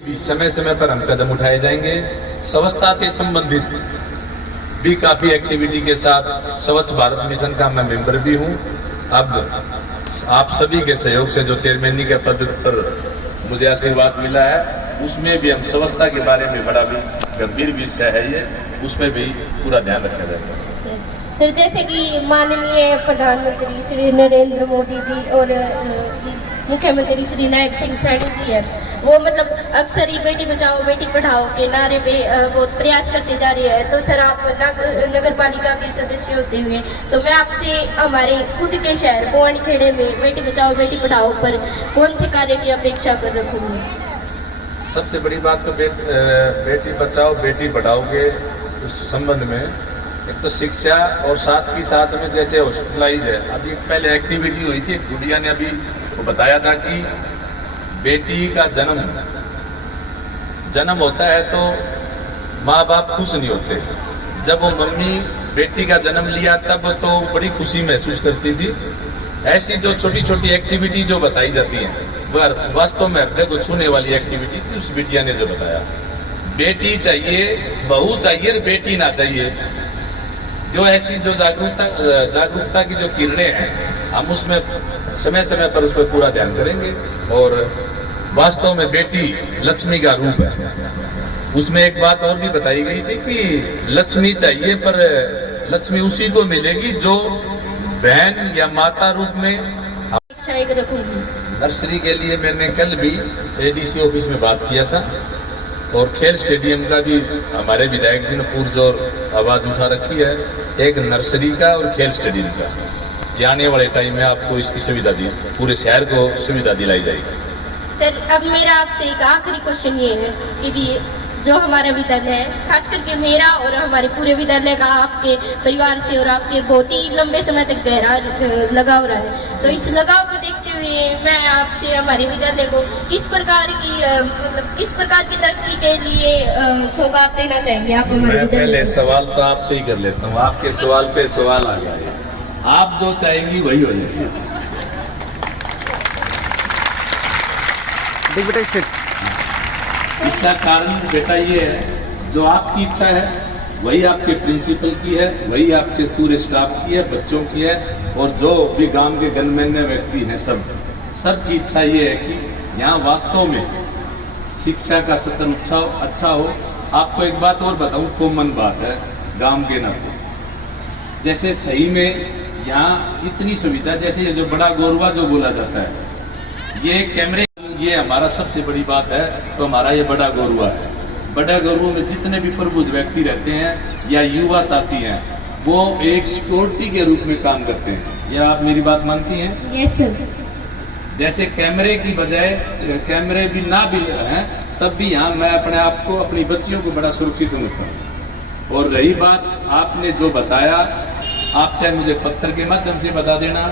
समय समय पर हम कदम उठाए जाएंगे। स्वच्छता से संबंधित भी काफी एक्टिविटी के साथ स्वच्छ भारत मिशन का मैं मेंबर भी हूं। अब आप सभी के सहयोग से जो चेयरमैनी के पद पर मुझे आशीर्वाद मिला है, उसमें भी हम स्वच्छता के बारे में बड़ा भी गंभीर विषय है ये, उसमें भी पूरा ध्यान रखा जाएगा। सर, जैसे कि माननीय प्रधानमंत्री श्री नरेंद्र मोदी जी और मुख्यमंत्री श्री नायब सिंह सैनी जी हैं, वो मतलब अक्सर ही बेटी बचाओ बेटी पढ़ाओ के नारे पे बहुत प्रयास करते जा रहे हैं। तो सर, आप नगर पालिका के सदस्य होते हुए तो मैं आपसे हमारे खुद के शहर भवानीखेड़े में बेटी बचाओ बेटी पढ़ाओ पर कौन से कार्य की अपेक्षा कर रखूँगी? सबसे बड़ी बात तो बेटी बचाओ बेटी पढ़ाओ के संबंध में एक तो शिक्षा और साथ ही साथ में जैसे हॉस्पिटलाइज है। अभी एक पहले एक्टिविटी हुई थी, गुड़िया ने अभी बताया था कि बेटी का जन्म होता है तो माँ बाप खुश नहीं होते। जब वो मम्मी बेटी का जन्म लिया तब तो बड़ी खुशी महसूस करती थी। ऐसी जो छोटी छोटी एक्टिविटी जो बताई जाती है वह वास्तव में हृदय को छूने वाली एक्टिविटी थी। उस बिटिया ने जो बताया, बेटी चाहिए बहू चाहिए बेटी ना चाहिए, जो ऐसी जो जागरूकता की जो किरणें हैं, हम उसमें समय समय पर उस पर पूरा ध्यान करेंगे। और वास्तव में बेटी लक्ष्मी का रूप है। उसमें एक बात और भी बताई गई थी कि लक्ष्मी चाहिए पर लक्ष्मी उसी को मिलेगी जो बहन या माता रूप में। नर्सरी के लिए मैंने कल भी एडीसी ऑफिस में बात किया था और खेल स्टेडियम का भी हमारे विधायक जी ने पुरजोर आवाज उठा रखी है, एक नर्सरी का और खेल स्टेडियम का। ये आने वाले टाइम में आपको इसकी सुविधा दी, पूरे शहर को सुविधा दिलाई जाएगी। सर, अब मेरा आपसे एक आखिरी क्वेश्चन ये है कि भी जो हमारा विद्यालय है, खास करके मेरा और हमारे पूरे विद्यालय का आपके परिवार से और आपके बहुत ही लंबे समय तक गहरा लगाव रहा है, तो इस लगाव को देखते हुए मैं आपसे हमारे विद्यालय को किस प्रकार की तरक्की के लिए सौगात देना चाहेंगे आप हमारे मैं पहले सवाल तो आपसे ही कर लेता हूँ, आपके सवाल पे सवाल आ जाए। आप जो चाहेंगी वही हो जाएगी। इसका कारण बेटा ये है, जो आपकी इच्छा है वही आपके प्रिंसिपल की है, वही आपके पूरे स्टाफ की है, बच्चों की है, और जो भी गांव के गणमान्य व्यक्ति हैं सब की इच्छा ये है कि यहाँ वास्तव में शिक्षा का सत्र अच्छा हो। आपको एक बात और बताऊं, कॉमन बात है गांव के नाते, जैसे सही में यहाँ इतनी सुविधा, जैसे ये जो बड़ा गोरवा जो बोला जाता है, ये कैमरे, ये हमारा सबसे बड़ी बात है। तो हमारा ये बड़ा गोरुआ है। बड़ा गोरुआ में जितने भी प्रबुद्ध व्यक्ति रहते हैं या युवा साथी हैं, वो एक सिक्योरिटी के रूप में काम करते हैं। यह आप मेरी बात मानती हैं? Yes sir. जैसे कैमरे की बजाय कैमरे भी ना भी हैं, तब भी यहाँ मैं अपने आप को, अपनी बच्चियों को बड़ा सुरक्षित समझता हूँ। और रही बात आपने जो बताया, आप चाहे मुझे पत्र के माध्यम से बता देना,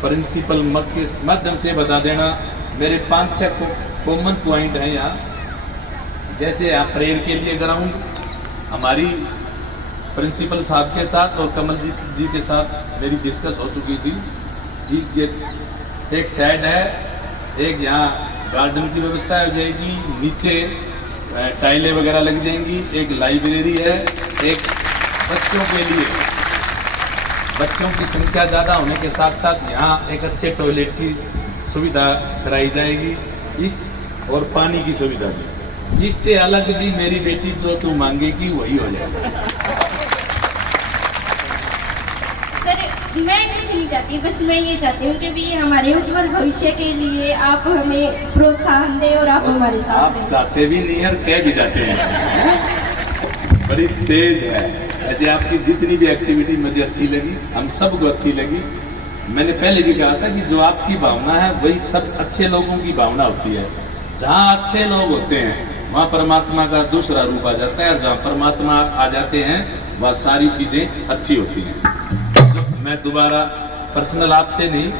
प्रिंसिपल मत के माध्यम से बता देना, मेरे 5-6 कॉमन पॉइंट हैं यहाँ। जैसे यहाँ प्रेयर के लिए ग्राउंड हमारी प्रिंसिपल साहब के साथ और कमलजीत जी के साथ मेरी डिस्कस हो चुकी थी। एक साइड है, एक यहाँ गार्डन की व्यवस्था हो जाएगी, नीचे टाइलें वगैरह लग जाएंगी, एक लाइब्रेरी है, एक बच्चों के लिए, बच्चों की संख्या ज़्यादा होने के साथ साथ यहाँ एक अच्छे टॉयलेट की सुविधा कराई जाएगी, इस और पानी की सुविधा भी। इससे अलग भी मेरी बेटी जो तू मांगेगी वही हो जाएगा। सर, मैं कुछ नहीं चाहती, बस मैं ये चाहती हूँ कि भी हमारे उज्जवल भविष्य के लिए आप हमें प्रोत्साहन दें और आप हमारे साथ आप चाहते भी नहीं है, कह भी जाते हैं, बड़ी तेज है। ऐसे आपकी जितनी भी एक्टिविटी मुझे अच्छी लगी, हम सबको अच्छी लगी। मैंने पहले भी कहा था कि जो आपकी भावना है वही सब अच्छे लोगों की भावना होती है। जहाँ अच्छे लोग होते हैं वहाँ परमात्मा का दूसरा रूप आ जाता है, और जहाँ परमात्मा आ जाते हैं वह सारी चीजें अच्छी होती हैं। जो मैं दोबारा पर्सनल आपसे नहीं,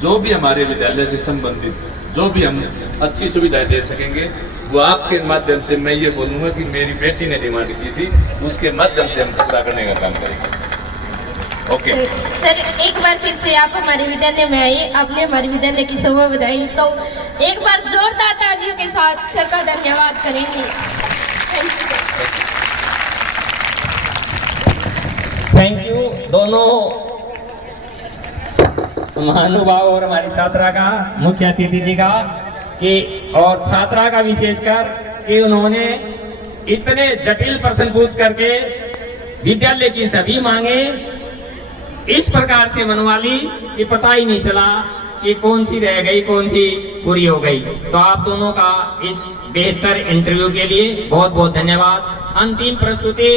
जो भी हमारे विद्यालय से संबंधित जो भी हम अच्छी सुविधाएं दे सकेंगे वो आपके माध्यम से, मैं ये बोलूँगा कि मेरी बेटी ने डिमांड की थी, उसके माध्यम से हम पूरा करने का काम करेंगे। ओके सर, एक बार फिर से आप हमारे विद्यालय में आइए। आपने हमारे विद्यालय की शोभा बढ़ाई, तो एक बार जोरदार तालियों के साथ सर का धन्यवाद करेंगे। थैंक यू दोनों महानुभाव और हमारी छात्रा का, मुख्य अतिथि जी का कि और छात्रा का विशेषकर कि उन्होंने इतने जटिल प्रश्न पूछ करके विद्यालय की सभी मांगे इस प्रकार से मनवा ली कि पता ही नहीं चला कि कौन सी रह गई कौन सी पूरी हो गई। तो आप दोनों का इस बेहतर इंटरव्यू के लिए बहुत बहुत धन्यवाद। अंतिम प्रस्तुति